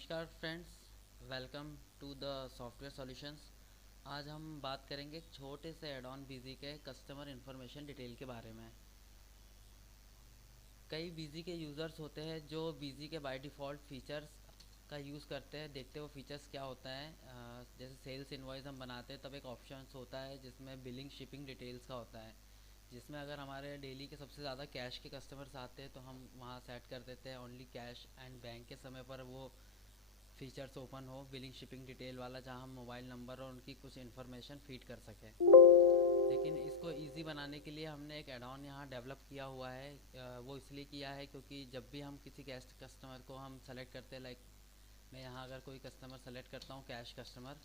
नमस्कार friends, welcome to the software solutions. आज हम बात करेंगे एक छोटे से एड ऑन बीजी के कस्टमर इन्फॉर्मेशन डिटेल के बारे में। कई बीजी के यूज़र्स होते हैं जो बीजी के बाय डिफ़ॉल्ट फ़ीचर्स का यूज़ करते हैं। देखते हैं वो फ़ीचर्स क्या होता है। जैसे सेल्स इनवॉइस हम बनाते हैं तब एक ऑप्शन होता है जिसमें बिलिंग शिपिंग डिटेल्स का होता है, जिसमें अगर हमारे डेली के सबसे ज़्यादा कैश के कस्टमर्स आते हैं तो हम वहाँ सेट कर देते हैं ओनली कैश एंड बैंक के समय पर वो फीचर्स ओपन हो बिलिंग शिपिंग डिटेल वाला, जहां हम मोबाइल नंबर और उनकी कुछ इन्फॉर्मेशन फीड कर सकें। लेकिन इसको इजी बनाने के लिए हमने एक एड ऑन यहाँ डेवलप किया हुआ है। वो इसलिए किया है क्योंकि जब भी हम किसी गेस्ट कस्टमर को हम सेलेक्ट करते हैं, लाइक मैं यहाँ अगर कोई कस्टमर सेलेक्ट करता हूँ कैश कस्टमर,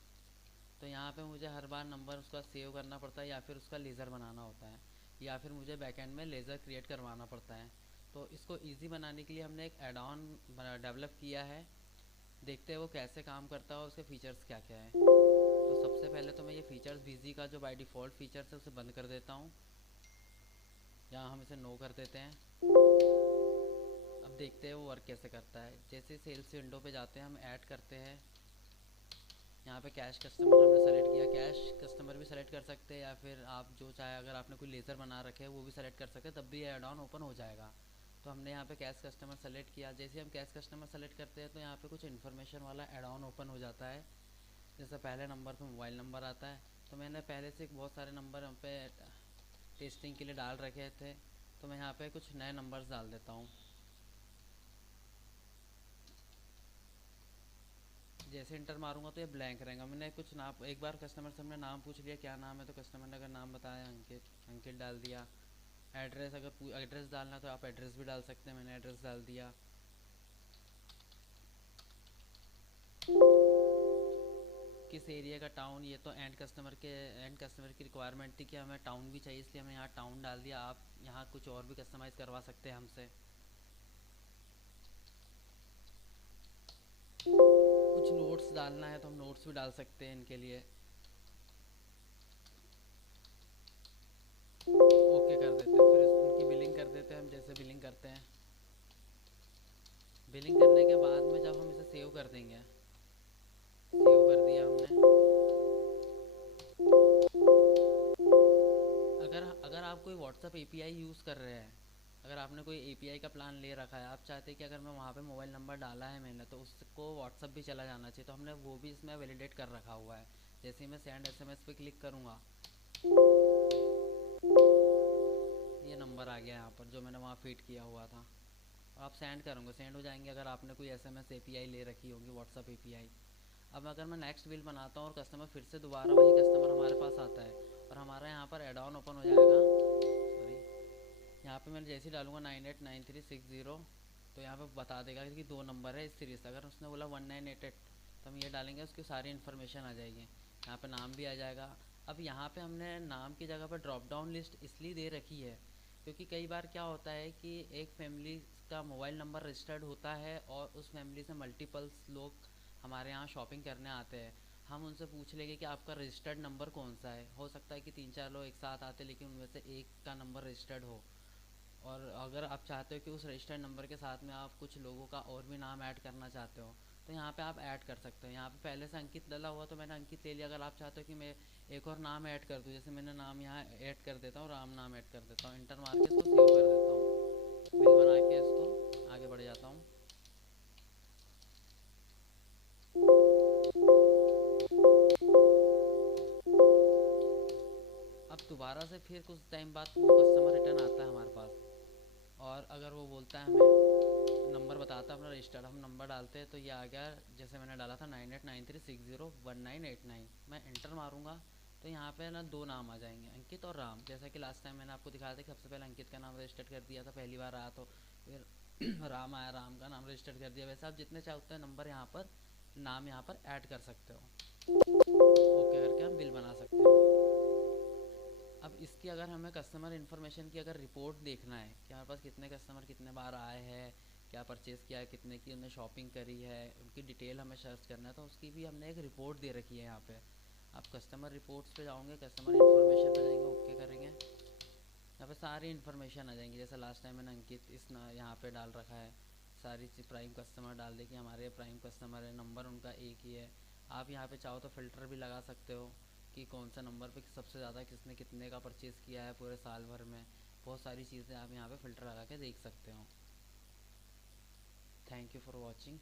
तो यहाँ पे मुझे हर बार नंबर उसका सेव करना पड़ता है या फिर उसका लेज़र बनाना होता है या फिर मुझे बैकएंड में लेज़र क्रिएट करवाना पड़ता है। तो इसको ईजी बनाने के लिए हमने एक एड ऑन डेवलप किया है। देखते हैं वो कैसे काम करता है और उसके फीचर्स क्या क्या है। तो सबसे पहले तो मैं ये फीचर्स बिजी का जो बाय डिफ़ॉल्ट फीचर्स है उसे बंद कर देता हूँ, यहाँ हम इसे नो कर देते हैं। अब देखते हैं वो वर्क कैसे करता है। जैसे सेल्स विंडो पे जाते हैं, हम ऐड करते हैं। यहाँ पे कैश कस्टमर हमने सेलेक्ट किया, कैश कस्टमर भी सेलेक्ट कर सकते हैं या फिर आप जो चाहे, अगर आपने कोई लेज़र बना रखे है वो भी सेलेक्ट कर सकते हैं, तब भी एड ऑन ओपन हो जाएगा। तो हमने यहाँ पे कैश कस्टमर सेलेक्ट किया। जैसे हम कैश कस्टमर सेलेक्ट करते हैं तो यहाँ पे कुछ इन्फॉर्मेशन वाला एड ऑन ओपन हो जाता है। जैसे पहले नंबर पे मोबाइल नंबर आता है, तो मैंने पहले से बहुत सारे नंबर यहाँ पे टेस्टिंग के लिए डाल रखे थे, तो मैं यहाँ पे कुछ नए नंबर्स डाल देता हूँ। जैसे इंटर मारूंगा तो ये ब्लैंक रहेगा। मैंने कुछ नाम, एक बार कस्टमर से हमने नाम पूछ लिया क्या नाम है, तो कस्टमर ने अगर नाम बताया अंकित, अंकित डाल दिया। एड्रेस, अगर एड्रेस डालना तो आप एड्रेस भी डाल सकते हैं, मैंने एड्रेस डाल दिया। किस एरिया का टाउन, ये तो एंड कस्टमर की रिक्वायरमेंट थी कि हमें टाउन भी चाहिए, इसलिए हमने यहाँ टाउन डाल दिया। आप यहाँ कुछ और भी कस्टमाइज़ करवा सकते हैं हमसे। कुछ नोट्स डालना है तो हम नोट्स भी डाल सकते हैं इनके लिए। ओके कर देते हैं, फिर उनकी बिलिंग कर देते हैं। हम जैसे बिलिंग करते हैं, बिलिंग करने के बाद में जब हम इसे सेव कर देंगे, सेव कर दिया हमने। अगर अगर आप कोई व्हाट्सअप एपीआई यूज़ कर रहे हैं, अगर आपने कोई एपीआई का प्लान ले रखा है, आप चाहते हैं कि अगर मैं वहाँ पे मोबाइल नंबर डाला है मैंने तो उसको व्हाट्सअप भी चला जाना चाहिए, तो हमने वो भी इसमें वैलिडेट कर रखा हुआ है। जैसे ही मैं सेंड एसएमएस पे क्लिक करूँगा, ये नंबर आ गया यहाँ पर जो मैंने वहाँ फीड किया हुआ था, और आप सेंड करूँगा, सेंड हो जाएंगे अगर आपने कोई एसएमएस एपीआई ले रखी होगी, व्हाट्सअप एपीआई। अब अगर मैं नेक्स्ट बिल बनाता हूँ और कस्टमर फिर से दोबारा वही कस्टमर हमारे पास आता है और हमारा यहाँ पर एड ऑन ओपन हो जाएगा। सॉरी, यहाँ पे मैं जैसे ही डालूंगा 989360, तो यहाँ पे बता देगा कि दो नंबर है इस सीरीज़ से। अगर उसने बोला 1988, तो हम ये डालेंगे, उसकी सारी इन्फॉर्मेशन आ जाएगी। यहाँ पे नाम भी आ जाएगा। अब यहाँ पे हमने नाम की जगह पर ड्रॉप डाउन लिस्ट इसलिए दे रखी है क्योंकि कई बार क्या होता है कि एक फैमिली का मोबाइल नंबर रजिस्टर्ड होता है और उस फैमिली से मल्टीपल्स लोग हमारे यहाँ शॉपिंग करने आते हैं। हम उनसे पूछ लेंगे कि आपका रजिस्टर्ड नंबर कौन सा है। हो सकता है कि 3-4 लोग एक साथ आते लेकिन उनमें से एक का नंबर रजिस्टर्ड हो, और अगर आप चाहते हो कि उस रजिस्टर्ड नंबर के साथ में आप कुछ लोगों का और भी नाम ऐड करना चाहते हो, तो यहाँ पे आप ऐड कर सकते हो। यहाँ पे पहले से अंकित डला हुआ तो मैंने अंकित ले लिया। अगर आप चाहते हो कि मैं एक और नाम ऐड कर दूँ, जैसे मैंने नाम यहाँ ऐड कर देता हूँ, राम नाम ऐड कर देता हूँ, इंटर मार के इसको सेव कर देता हूँ, बिल बना के इसको आगे बढ़ जाता हूँ। अब दोबारा से फिर कुछ टाइम बाद वो कस्टमर रिटर्न आता है हमारे पास, और अगर वो बोलता है हमें नंबर बताता है अपना रजिस्टर्ड, हम नंबर डालते हैं तो ये आ गया। जैसे मैंने डाला था 9893601989, मैं इंटर मारूंगा तो यहाँ पे ना दो नाम आ जाएंगे, अंकित और राम। जैसा कि लास्ट टाइम मैंने आपको दिखाया था कि सबसे पहले अंकित का नाम रजिस्टर कर दिया था, पहली बार आया तो फिर राम आया, राम का नाम रजिस्टर कर दिया। वैसे आप जितने चाहे उतने नंबर यहाँ पर, नाम यहाँ पर ऐड कर सकते हो। ओके करके हम बिल बना सकते हैं। अब इसकी अगर हमें कस्टमर इन्फॉर्मेशन की अगर रिपोर्ट देखना है कि हमारे पास कितने कस्टमर कितने बार आए हैं, क्या परचेज़ किया है, कितने की उन्होंने शॉपिंग करी है, उनकी डिटेल हमें सर्च करना है, तो उसकी भी हमने एक रिपोर्ट दे रखी है यहाँ पे। आप कस्टमर रिपोर्ट्स पे जाओगे, कस्टमर इन्फॉर्मेशन पे जाएंगे, ओके करेंगे, यहाँ पे सारी इन्फॉर्मेशन आ जाएंगी। जैसे लास्ट टाइम मैंने अंकित यहाँ पे डाल रखा है, सारी चीज़ प्राइम कस्टमर डाल दे कि हमारे प्राइम कस्टमर है, नंबर उनका एक ही है। आप यहाँ पे चाहो तो फ़िल्टर भी लगा सकते हो कि कौन सा नंबर पे सबसे ज़्यादा किसने कितने का परचेज़ किया है पूरे साल भर में। बहुत सारी चीज़ें आप यहाँ पे फ़िल्टर लगा के देख सकते हो। Thank you for watching.